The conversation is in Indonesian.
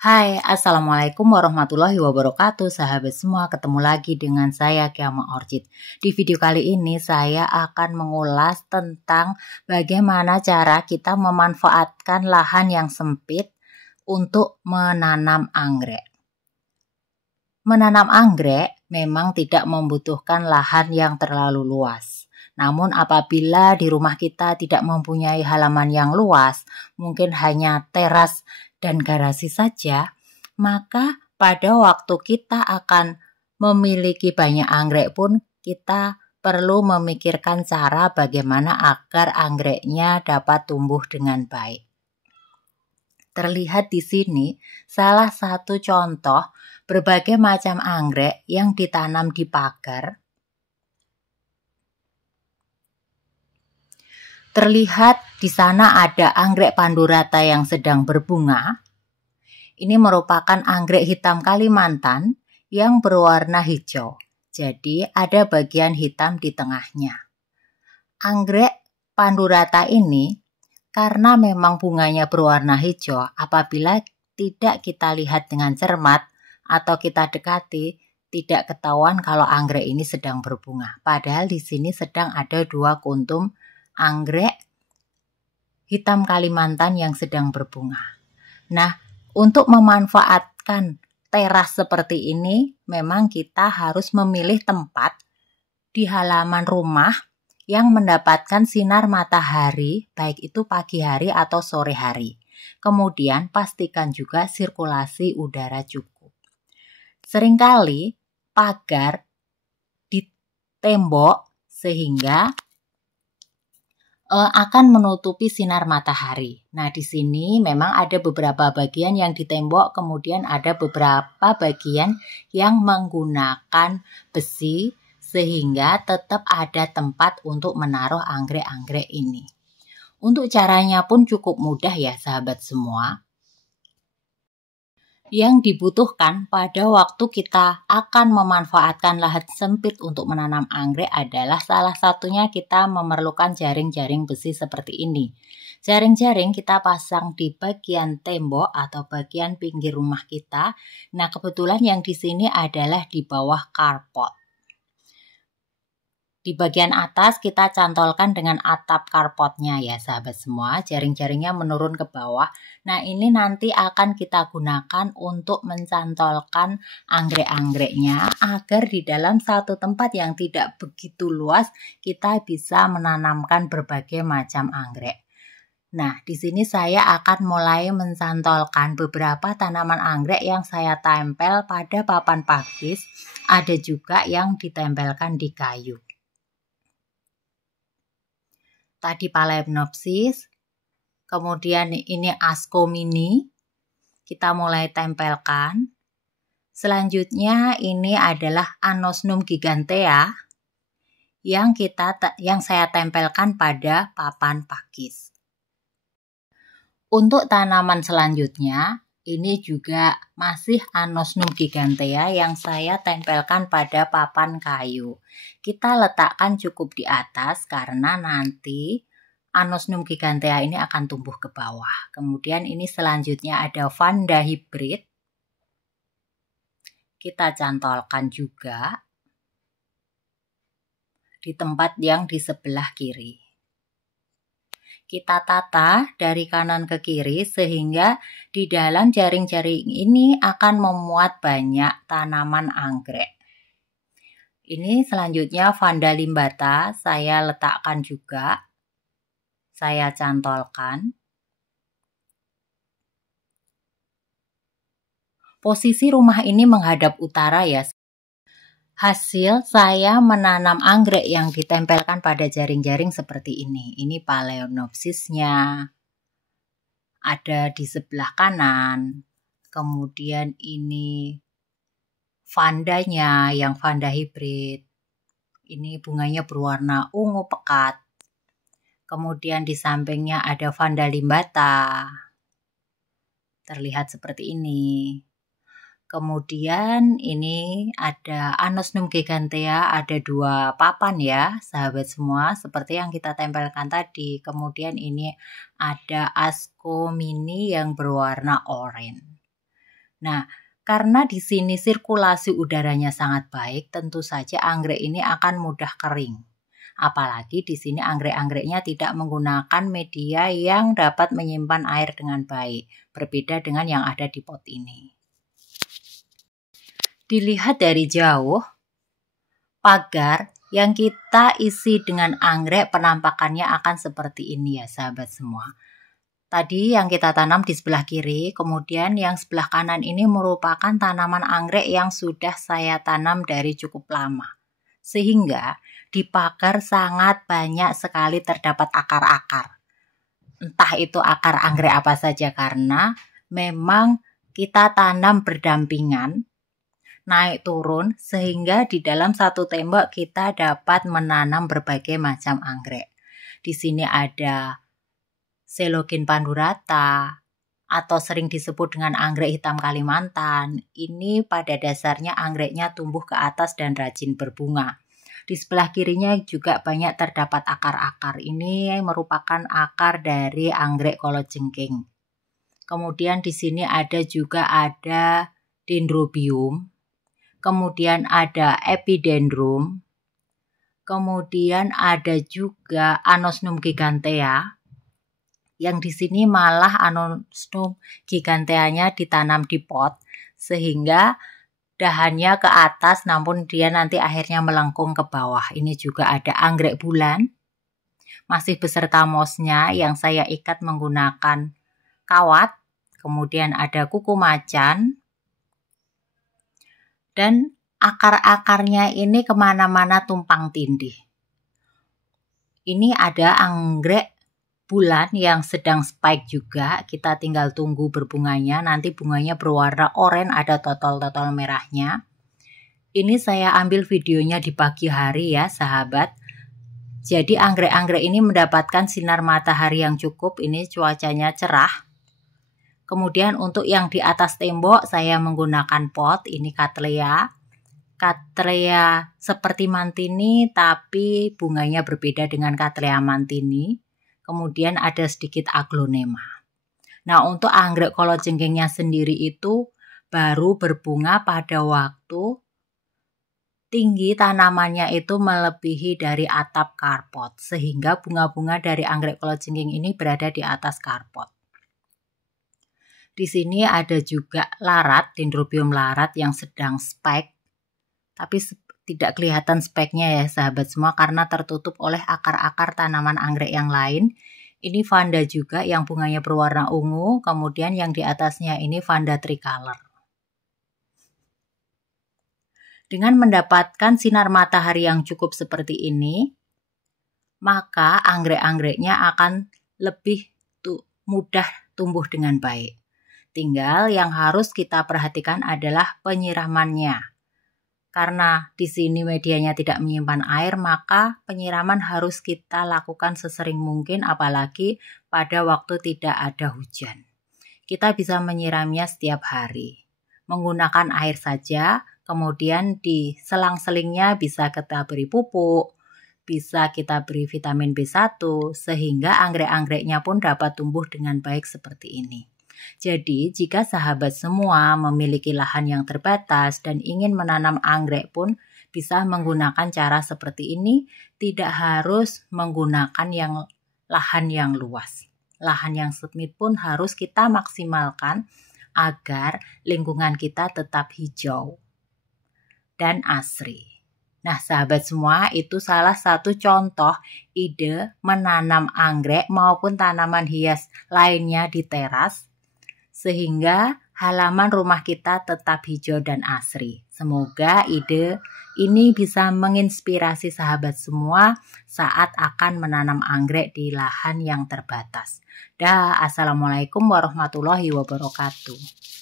Hai, Assalamualaikum warahmatullahi wabarakatuh. Sahabat semua, ketemu lagi dengan saya Kiama Orchid. Di video kali ini saya akan mengulas tentang bagaimana cara kita memanfaatkan lahan yang sempit untuk menanam anggrek. Menanam anggrek memang tidak membutuhkan lahan yang terlalu luas. Namun apabila di rumah kita tidak mempunyai halaman yang luas, mungkin hanya teras dan garasi saja, maka pada waktu kita akan memiliki banyak anggrek pun kita perlu memikirkan cara bagaimana agar anggreknya dapat tumbuh dengan baik. Terlihat di sini salah satu contoh berbagai macam anggrek yang ditanam di pagar. Terlihat di sana ada anggrek pandurata yang sedang berbunga. Ini merupakan anggrek hitam Kalimantan yang berwarna hijau. Jadi ada bagian hitam di tengahnya. Anggrek pandurata ini karena memang bunganya berwarna hijau, apabila tidak kita lihat dengan cermat atau kita dekati, tidak ketahuan kalau anggrek ini sedang berbunga. Padahal di sini sedang ada dua kuntum anggrek hitam Kalimantan yang sedang berbunga. Nah, untuk memanfaatkan teras seperti ini, memang kita harus memilih tempat di halaman rumah yang mendapatkan sinar matahari, baik itu pagi hari atau sore hari. Kemudian pastikan juga sirkulasi udara cukup. Seringkali pagar ditembok sehingga akan menutupi sinar matahari. Nah, di sini memang ada beberapa bagian yang ditembok, kemudian ada beberapa bagian yang menggunakan besi sehingga tetap ada tempat untuk menaruh anggrek-anggrek ini. Untuk caranya pun cukup mudah ya sahabat semua. Yang dibutuhkan pada waktu kita akan memanfaatkan lahan sempit untuk menanam anggrek adalah salah satunya kita memerlukan jaring-jaring besi seperti ini. Jaring-jaring kita pasang di bagian tembok atau bagian pinggir rumah kita. Nah, kebetulan yang di sini adalah di bawah carport. Di bagian atas kita cantolkan dengan atap carportnya ya sahabat semua, jaring-jaringnya menurun ke bawah. Nah, ini nanti akan kita gunakan untuk mencantolkan anggrek-anggreknya agar di dalam satu tempat yang tidak begitu luas kita bisa menanamkan berbagai macam anggrek. Nah, di sini saya akan mulai mencantolkan beberapa tanaman anggrek yang saya tempel pada papan pakis, ada juga yang ditempelkan di kayu. Tadi Phalaenopsis, kemudian ini Ascomini, kita mulai tempelkan. Selanjutnya ini adalah Anosmum gigantea yang saya tempelkan pada papan pakis. Untuk tanaman selanjutnya, ini juga masih Anosmum gigantea yang saya tempelkan pada papan kayu. Kita letakkan cukup di atas karena nanti Anosmum gigantea ini akan tumbuh ke bawah. Kemudian ini selanjutnya ada Vanda hybrid. Kita cantolkan juga di tempat yang di sebelah kiri. Kita tata dari kanan ke kiri sehingga di dalam jaring-jaring ini akan memuat banyak tanaman anggrek. Ini selanjutnya Vanda limbata, saya letakkan juga, saya cantolkan. Posisi rumah ini menghadap utara ya. Hasil saya menanam anggrek yang ditempelkan pada jaring-jaring seperti ini. Ini Phalaenopsisnya, ada di sebelah kanan. Kemudian ini Vandanya yang Vanda hybrid. Ini bunganya berwarna ungu pekat. Kemudian di sampingnya ada Vanda limbata. Terlihat seperti ini. Kemudian ini ada Anosmum gigantea, ada dua papan ya sahabat semua, seperti yang kita tempelkan tadi. Kemudian ini ada Ascomini yang berwarna oranye. Nah, karena di sini sirkulasi udaranya sangat baik, tentu saja anggrek ini akan mudah kering. Apalagi di sini anggrek-anggreknya tidak menggunakan media yang dapat menyimpan air dengan baik, berbeda dengan yang ada di pot ini. Dilihat dari jauh, pagar yang kita isi dengan anggrek penampakannya akan seperti ini ya sahabat semua. Tadi yang kita tanam di sebelah kiri, kemudian yang sebelah kanan ini merupakan tanaman anggrek yang sudah saya tanam dari cukup lama. Sehingga di pagar sangat banyak sekali terdapat akar-akar. Entah itu akar anggrek apa saja karena memang kita tanam berdampingan, naik turun sehingga di dalam satu tembok kita dapat menanam berbagai macam anggrek. Di sini ada Celokin pandurata atau sering disebut dengan anggrek hitam Kalimantan. Ini pada dasarnya anggreknya tumbuh ke atas dan rajin berbunga. Di sebelah kirinya juga banyak terdapat akar-akar. Ini merupakan akar dari anggrek kalajengking. Kemudian di sini juga ada dendrobium. Kemudian ada epidendrum. Kemudian ada juga Anosmum gigantea. Yang di sini malah Anosmum giganteanya ditanam di pot sehingga dahannya ke atas namun dia nanti akhirnya melengkung ke bawah. Ini juga ada anggrek bulan, masih beserta mosnya yang saya ikat menggunakan kawat. Kemudian ada kuku macan, dan akar-akarnya ini kemana-mana tumpang tindih. Ini ada anggrek bulan yang sedang spike juga, kita tinggal tunggu berbunganya, nanti bunganya berwarna oranye, ada totol-totol merahnya. Ini saya ambil videonya di pagi hari ya sahabat. Jadi anggrek-anggrek ini mendapatkan sinar matahari yang cukup, ini cuacanya cerah. Kemudian untuk yang di atas tembok saya menggunakan pot, ini Cattleya. Cattleya seperti mantini tapi bunganya berbeda dengan Cattleya mantini. Kemudian ada sedikit aglonema. Nah, untuk anggrek kalajengkingnya sendiri itu baru berbunga pada waktu tinggi tanamannya itu melebihi dari atap karpot. Sehingga bunga-bunga dari anggrek kalajengking ini berada di atas karpot. Di sini ada juga larat, dendrobium larat yang sedang spike. Tapi tidak kelihatan speknya ya sahabat semua karena tertutup oleh akar-akar tanaman anggrek yang lain. Ini Vanda juga yang bunganya berwarna ungu, kemudian yang di atasnya ini Vanda tricolor. Dengan mendapatkan sinar matahari yang cukup seperti ini, maka anggrek-anggreknya akan lebih mudah tumbuh dengan baik. Tinggal yang harus kita perhatikan adalah penyiramannya. Karena di sini medianya tidak menyimpan air, maka penyiraman harus kita lakukan sesering mungkin apalagi pada waktu tidak ada hujan. Kita bisa menyiramnya setiap hari. Menggunakan air saja, kemudian di selang-selingnya bisa kita beri pupuk, bisa kita beri vitamin B1, sehingga anggrek-anggreknya pun dapat tumbuh dengan baik seperti ini. Jadi, jika sahabat semua memiliki lahan yang terbatas dan ingin menanam anggrek pun bisa menggunakan cara seperti ini, tidak harus menggunakan lahan yang luas. Lahan yang sempit pun harus kita maksimalkan agar lingkungan kita tetap hijau dan asri. Nah, sahabat semua, itu salah satu contoh ide menanam anggrek maupun tanaman hias lainnya di teras, sehingga halaman rumah kita tetap hijau dan asri. Semoga ide ini bisa menginspirasi sahabat semua saat akan menanam anggrek di lahan yang terbatas. Assalamualaikum warahmatullahi wabarakatuh.